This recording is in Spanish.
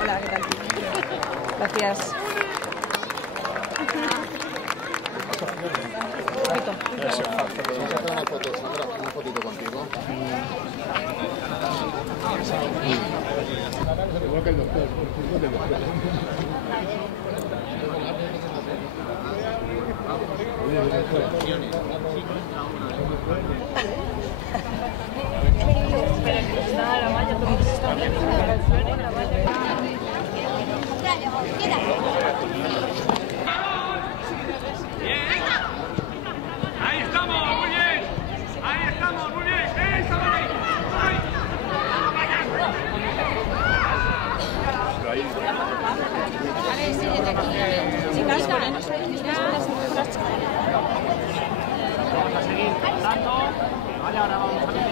Hola, ¿qué tal? Gracias. Vamos a hacer una foto, Sandra, una fotito contigo. Igual que el doctor, igual que el doctor. Ahí estamos, muy bien. Ahí estamos, muy bien. Vamos a seguir dando. Vale, ahora vamos a ver.